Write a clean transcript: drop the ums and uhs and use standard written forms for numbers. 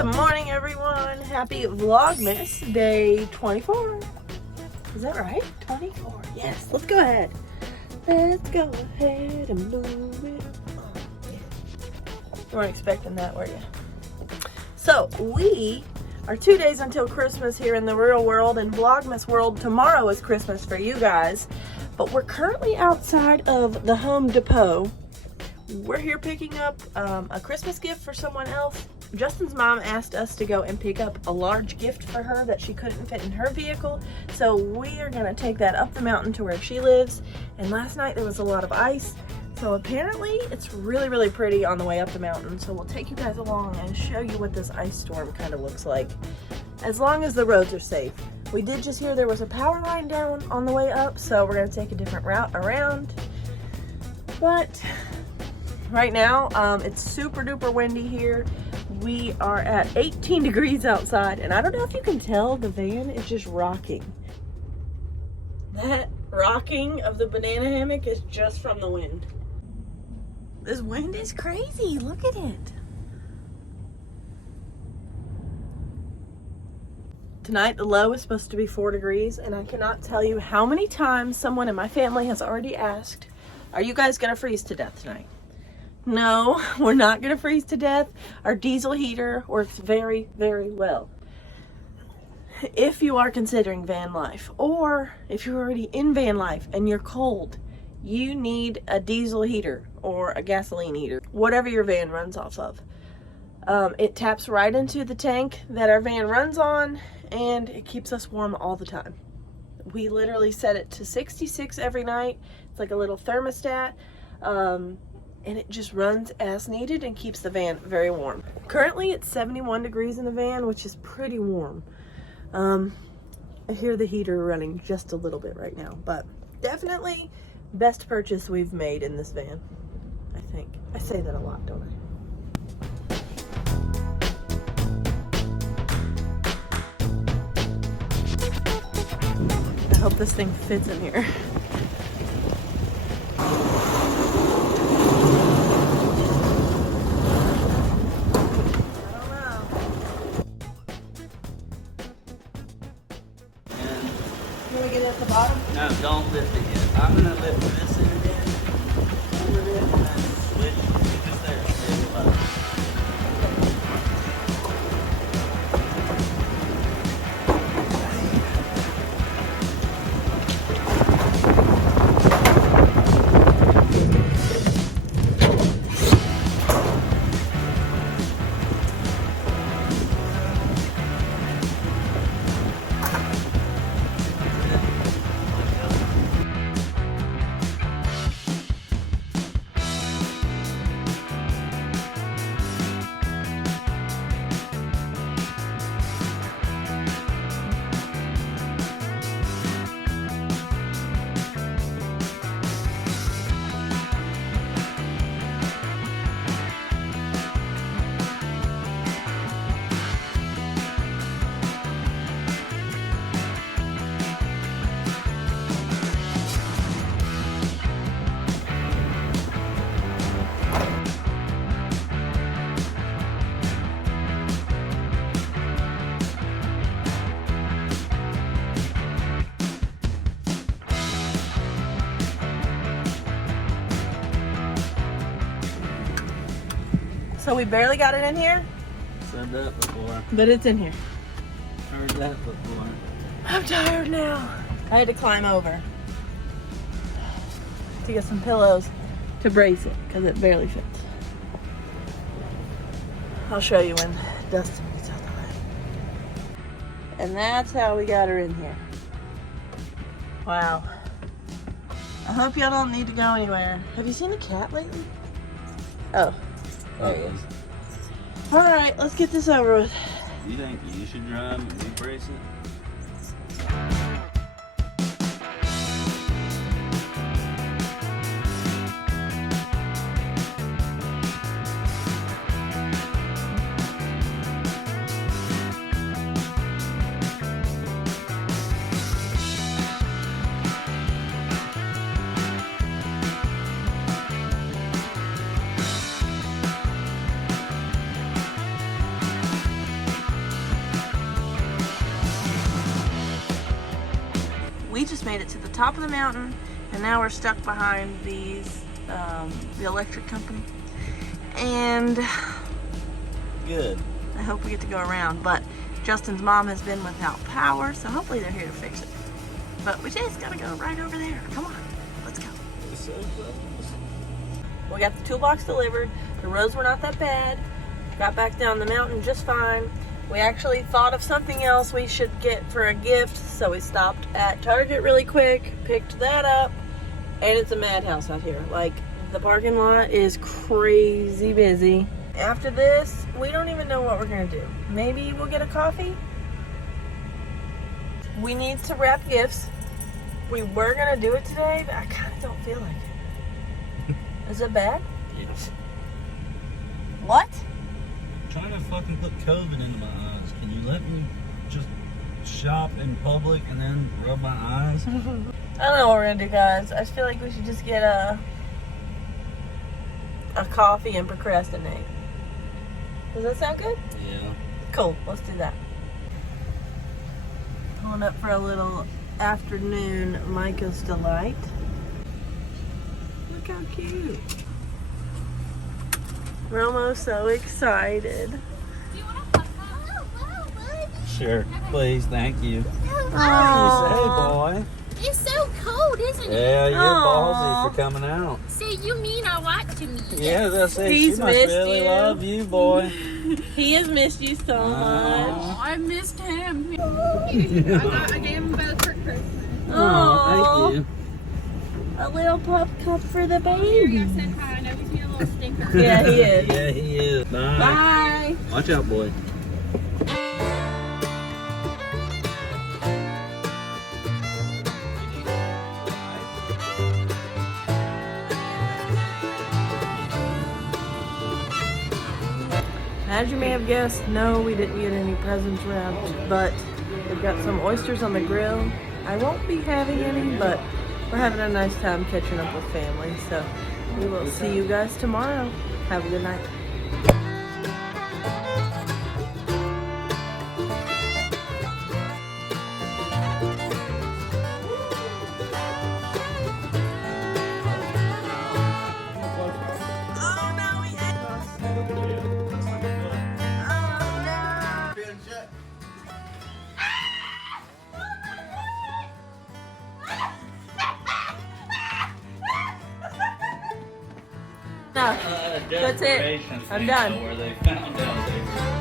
Good morning, everyone. Happy Vlogmas Day 24. Is that right? 24. Yes. Let's go ahead. Let's go ahead and move it. You weren't expecting that, were you? So, we are 2 days until Christmas here in the real world, and Vlogmas world. Tomorrow is Christmas for you guys. But we're currently outside of the Home Depot. We're here picking up a Christmas gift for someone else. Justin's mom asked us to go and pick up a large gift for her that she couldn't fit in her vehicle. So we are gonna take that up the mountain to where she lives. And last night there was a lot of ice. So apparently it's really, really pretty on the way up the mountain. So we'll take you guys along and show you what this ice storm kind of looks like, as long as the roads are safe. We did just hear there was a power line down on the way up, so we're gonna take a different route around. But right now, it's super duper windy here. We are at 18 degrees outside, and I don't know if you can tell, the van is just rocking. That rocking of the banana hammock is just from the wind. This wind is crazy, look at it. Tonight, the low is supposed to be 4 degrees, and I cannot tell you how many times someone in my family has already asked, are you guys gonna freeze to death tonight? No, we're not gonna freeze to death. Our diesel heater works very, very well. If you are considering van life, or if you're already in van life and you're cold, you need a diesel heater or a gasoline heater, whatever your van runs off of. It taps right into the tank that our van runs on, and it keeps us warm all the time. We literally set it to 66 every night. It's like a little thermostat. And it just runs as needed and keeps the van very warm. Currently it's 71 degrees in the van, which is pretty warm. I hear the heater running just a little bit right now, but definitely best purchase we've made in this van, I think. I say that a lot, don't I? I hope this thing fits in here. No, don't lift it yet. I'm gonna lift this end in, over it, and then switch just there. Stay below. So we barely got it in here. Said that before. But it's in here. Heard that before. I'm tired now. I had to climb over to get some pillows to brace it because it barely fits. I'll show you when Dustin gets out the way. And that's how we got her in here. Wow. I hope y'all don't need to go anywhere. Have you seen a cat lately? Oh. There he is. All right, let's get this over with. You think you should drive and we brace it? we just made it to the top of the mountain, and now we're stuck behind these, the electric company. And Good. I hope we get to go around, but Justin's mom has been without power, so hopefully they're here to fix it. But we just gotta go right over there. Come on, let's go. It's so close. We got the toolbox delivered. The roads were not that bad. Got back down the mountain just fine. We actually thought of something else we should get for a gift, so we stopped at Target really quick, picked that up, and it's a madhouse out here. Like, the parking lot is crazy busy. After this, we don't even know what we're gonna do. Maybe we'll get a coffee? We need to wrap gifts. We were gonna do it today, but I kind of don't feel like it. Is it bad? Yes. What? Trying to fucking put COVID into my eyes. Can you let me just shop in public and then rub my eyes? I don't know what we're gonna do, guys. I just feel like we should just get a coffee and procrastinate. Does that sound good? Yeah. Cool, let's do that. Pulling up for a little afternoon Micah's Delight. Look how cute. Romo's so excited. Do you want to buddy? Sure. Please, thank you. Aw. Hey, boy. It's so cold, isn't it? Yeah, you're Aw. ballsy for coming out. See, you mean I like to meet you. Yeah, that's it. He's She must missed really you. love you, boy. He has missed you so much. Oh, I missed him. I gave him both for Christmas. Aw. Thank you. A little pup cup for the Here, baby. I said hi. I know he's being a little stinker. Yeah, he is. Yeah, he is. Bye. Bye. Watch out, boy. As you may have guessed, no, we didn't get any presents wrapped, but we've got some oysters on the grill. I won't be having any, but we're having a nice time catching up with family, so we will see you guys tomorrow. Have a good night. That's it. I'm done. Where they found out.